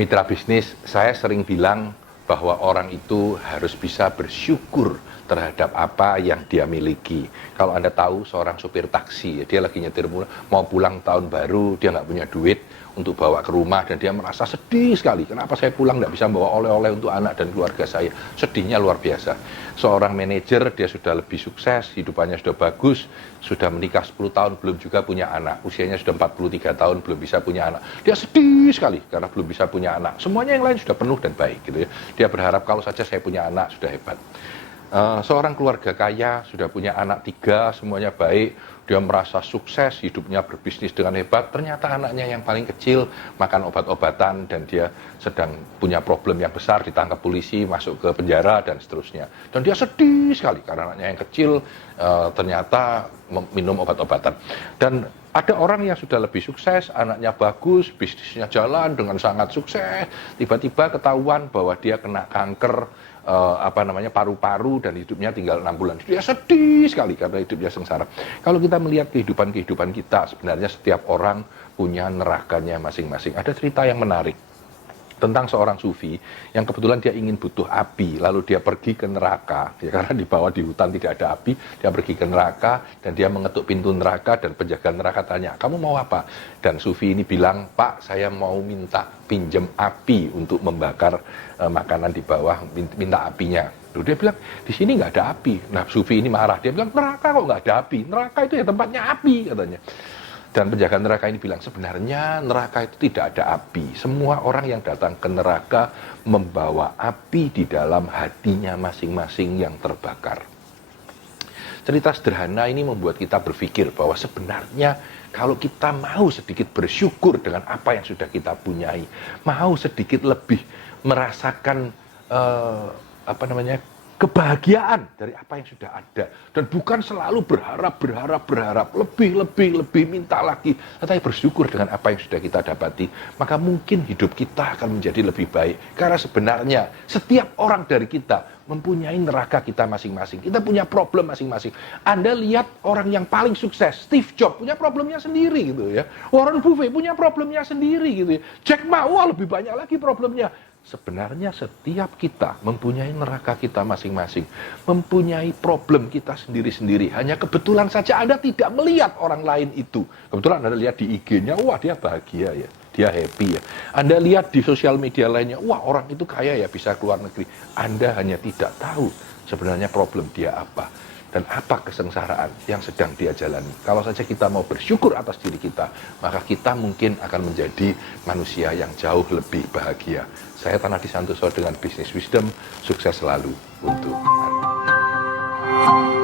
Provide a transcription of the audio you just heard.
Mitra bisnis, saya sering bilang bahwa orang itu harus bisa bersyukur terhadap apa yang dia miliki. Kalau Anda tahu seorang supir taksi, dia lagi nyetir mau pulang tahun baru, dia nggak punya duit untuk bawa ke rumah dan dia merasa sedih sekali. Kenapa saya pulang nggak bisa bawa oleh-oleh untuk anak dan keluarga saya? Sedihnya luar biasa. Seorang manajer, dia sudah lebih sukses, hidupannya sudah bagus, sudah menikah 10 tahun, belum juga punya anak. Usianya sudah 43 tahun, belum bisa punya anak. Dia sedih sekali karena belum bisa punya anak. Semuanya yang lain sudah penuh dan baik, gitu ya. Dia berharap kalau saja saya punya anak, sudah hebat. Seorang keluarga kaya, sudah punya anak 3, semuanya baik, dia merasa sukses, hidupnya berbisnis dengan hebat, ternyata anaknya yang paling kecil makan obat-obatan dan dia sedang punya problem yang besar, ditangkap polisi, masuk ke penjara dan seterusnya. Dan dia sedih sekali karena anaknya yang kecil ternyata minum obat-obatan. Dan ada orang yang sudah lebih sukses, anaknya bagus, bisnisnya jalan dengan sangat sukses, tiba-tiba ketahuan bahwa dia kena kanker paru-paru dan hidupnya tinggal 6 bulan. Dia sedih sekali karena hidupnya sengsara. Kalau kita melihat kehidupan kita, sebenarnya setiap orang punya nerakanya masing-masing. Ada cerita yang menarik tentang seorang sufi yang kebetulan dia ingin butuh api, lalu dia pergi ke neraka, ya, karena di bawah di hutan tidak ada api, dia pergi ke neraka dan dia mengetuk pintu neraka dan penjaga neraka tanya, kamu mau apa? Dan sufi ini bilang, Pak, saya mau minta pinjam api untuk membakar makanan di bawah, minta apinya. Lalu dia bilang, di sini nggak ada api. Nah, sufi ini marah, dia bilang, neraka kok nggak ada api? Neraka itu ya tempatnya api, katanya. Dan penjaga neraka ini bilang, sebenarnya neraka itu tidak ada api. Semua orang yang datang ke neraka membawa api di dalam hatinya masing-masing yang terbakar. Cerita sederhana ini membuat kita berpikir bahwa sebenarnya kalau kita mau sedikit bersyukur dengan apa yang sudah kita punyai, mau sedikit lebih merasakan kebahagiaan dari apa yang sudah ada, dan bukan selalu berharap lebih minta lagi, tetapi bersyukur dengan apa yang sudah kita dapati, maka mungkin hidup kita akan menjadi lebih baik. Karena sebenarnya setiap orang dari kita mempunyai neraka kita masing-masing, kita punya problem masing-masing. Anda lihat orang yang paling sukses, Steve Jobs punya problemnya sendiri gitu ya, Warren Buffett punya problemnya sendiri gitu ya, Jack Ma lebih banyak lagi problemnya. Sebenarnya setiap kita mempunyai neraka kita masing-masing, mempunyai problem kita sendiri-sendiri. Hanya kebetulan saja Anda tidak melihat orang lain itu. Kebetulan Anda lihat di IG-nya, wah dia bahagia ya, dia happy ya. Anda lihat di sosial media lainnya, wah orang itu kaya ya, bisa keluar negeri. Anda hanya tidak tahu sebenarnya problem dia apa dan apa kesengsaraan yang sedang dia jalani. Kalau saja kita mau bersyukur atas diri kita, maka kita mungkin akan menjadi manusia yang jauh lebih bahagia. Saya Tanah Disantoso dengan Business Wisdom, sukses selalu untuk Anda.